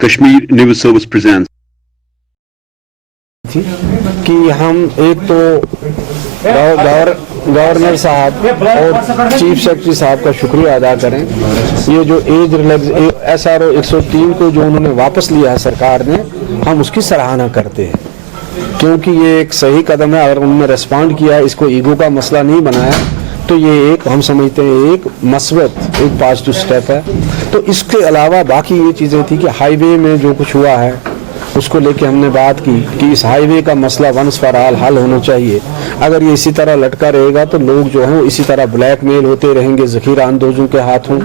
Kashmir News Service presents. कि हम एक तो गवर्नर साहब और चीफ सेक्रेटरी साहब का शुक्रिया अदा करें। ये जो एज रिलैक्स SRO 103 को जो उन्होंने वापस लिया है सरकार ने, हम उसकी सराहना करते हैं क्योंकि ये एक सही कदम है। अगर उन्होंने रिस्पॉन्ड किया, इसको ईगो का मसला नहीं बनाया, तो ये एक हम समझते हैं एक मस्बत, एक पॉजिटिव स्टेप है। तो इसके अलावा बाकी ये चीज़ें थी कि हाईवे में जो कुछ हुआ है उसको लेके हमने बात की कि इस हाईवे का मसला वंस फॉर ऑल हल होना चाहिए। अगर ये इसी तरह लटका रहेगा तो लोग जो हैं इसी तरह ब्लैकमेल होते रहेंगे ज़ख़ीरा अंदोज़ों के हाथों,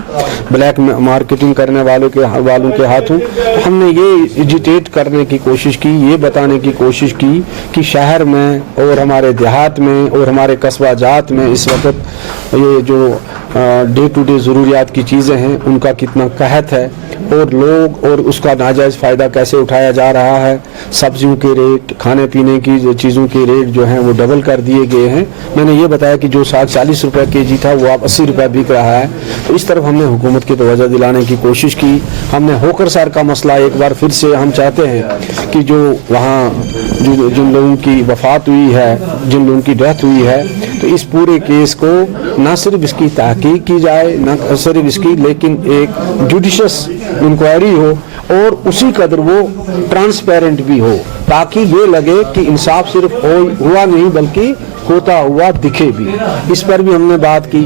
ब्लैक मार्केटिंग करने वालों के हाथों। तो हमने ये एजिटेट करने की कोशिश की, ये बताने की कोशिश की कि शहर में और हमारे देहात में और हमारे कस्बा जात में इस वक्त ये जो डे टू डे ज़रूरियात की चीज़ें हैं उनका कितना कहत है और लोग और उसका नाजायज़ फ़ायदा कैसे उठाया जा रहा है। सब्जियों के रेट, खाने पीने की चीज़ों के रेट जो हैं वो डबल कर दिए गए हैं। मैंने ये बताया कि जो साग 40 रुपये केजी था वो अब 80 रुपये बिक रहा है। तो इस तरफ हमने हुकूमत की तवज्जो दिलाने की कोशिश की। हमने होकर सर का मसला एक बार फिर से हम चाहते हैं कि जो वहाँ जिन लोगों की वफ़ात हुई है, जिन लोगों की डेथ हुई है, तो इस पूरे केस को न सिर्फ इसकी तहकीक की जाए, न सिर्फ इसकी, लेकिन एक जुडिशियस इंक्वायरी हो और उसी कदर वो ट्रांसपेरेंट भी हो, ताकि ये लगे कि इंसाफ सिर्फ हुआ नहीं बल्कि होता हुआ दिखे भी। इस पर भी हमने बात की।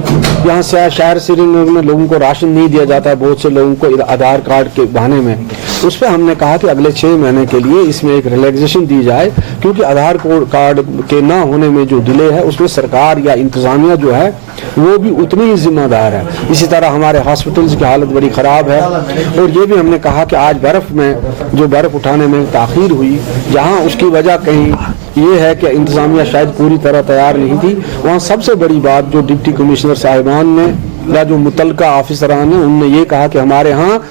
यहाँ से शहर श्रीनगर में लोगों को राशन नहीं दिया जाता है, बहुत से लोगों को आधार कार्ड के बहाने में। उस पर हमने कहा कि अगले 6 महीने के लिए इसमें एक रिलैक्सेशन दी जाए, क्योंकि आधार कार्ड के ना होने में जो डिले है उसमें सरकार या इंतज़ामिया जो है वो भी उतनी ही जिम्मेदार है। इसी तरह हमारे हॉस्पिटल्स की हालत बड़ी ख़राब है। और ये भी हमने कहा कि आज बर्फ़ उठाने में ताख़ीर हुई, जहाँ उसकी वजह कहीं ये है कि इंतज़ामिया शायद पूरी तरह तैयार नहीं थी। वहाँ सबसे बड़ी बात जो डिप्टी कमिश्नर साहिबान ने या जो मुतलका ऑफिसरान ने, उन्होंने ये कहा कि हमारे यहाँ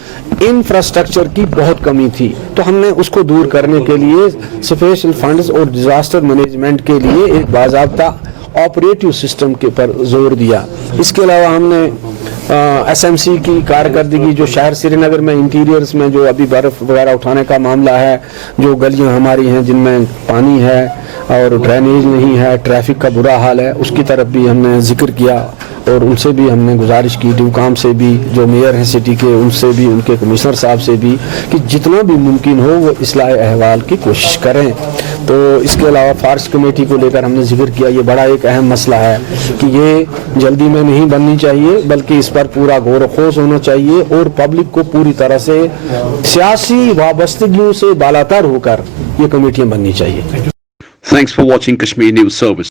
इंफ्रास्ट्रक्चर की बहुत कमी थी। तो हमने उसको दूर करने के लिए स्पेशल फंड्स और डिज़ास्टर मैनेजमेंट के लिए एक बाज़ाब्ता ऑपरेटिव सिस्टम के पर जोर दिया। इसके अलावा हमने SMC की कारकर्दगी, जो शहर श्रीनगर में इंटीरियर्स में जो अभी बर्फ़ वगैरह उठाने का मामला है, जो गलियां हमारी हैं जिनमें पानी है और ड्रेनेज नहीं है, ट्रैफिक का बुरा हाल है, उसकी तरफ भी हमने जिक्र किया और उनसे भी हमने गुजारिश की, ड्यूकाम से भी, जो मेयर हैं सिटी के, उनसे भी, उनके कमिश्नर साहब से भी, कि जितना भी मुमकिन हो वो इस्लाह अहवाल की कोशिश करें। तो इसके अलावा फॉरेस्ट कमेटी को लेकर हमने जिक्र किया। ये बड़ा एक अहम मसला है कि ये जल्दी में नहीं बननी चाहिए, बल्कि इस पर पूरा गौर खोज होना चाहिए और पब्लिक को पूरी तरह से सियासी वाबस्तगियों से बालातर होकर ये कमेटियां बननी चाहिए। Thanks for watching Kashmir News Service.